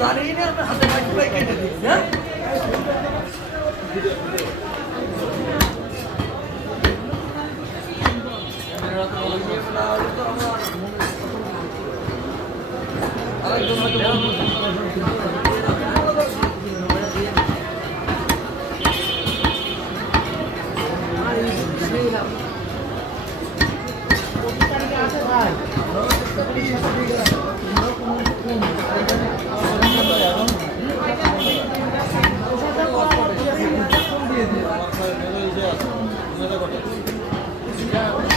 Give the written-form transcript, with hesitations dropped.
দাঁড়িয়ে নিয়ে আমরা হাতে মাইক পাই কেটে দিচ্ছি হ্যাঁ আরেকজন হয়তো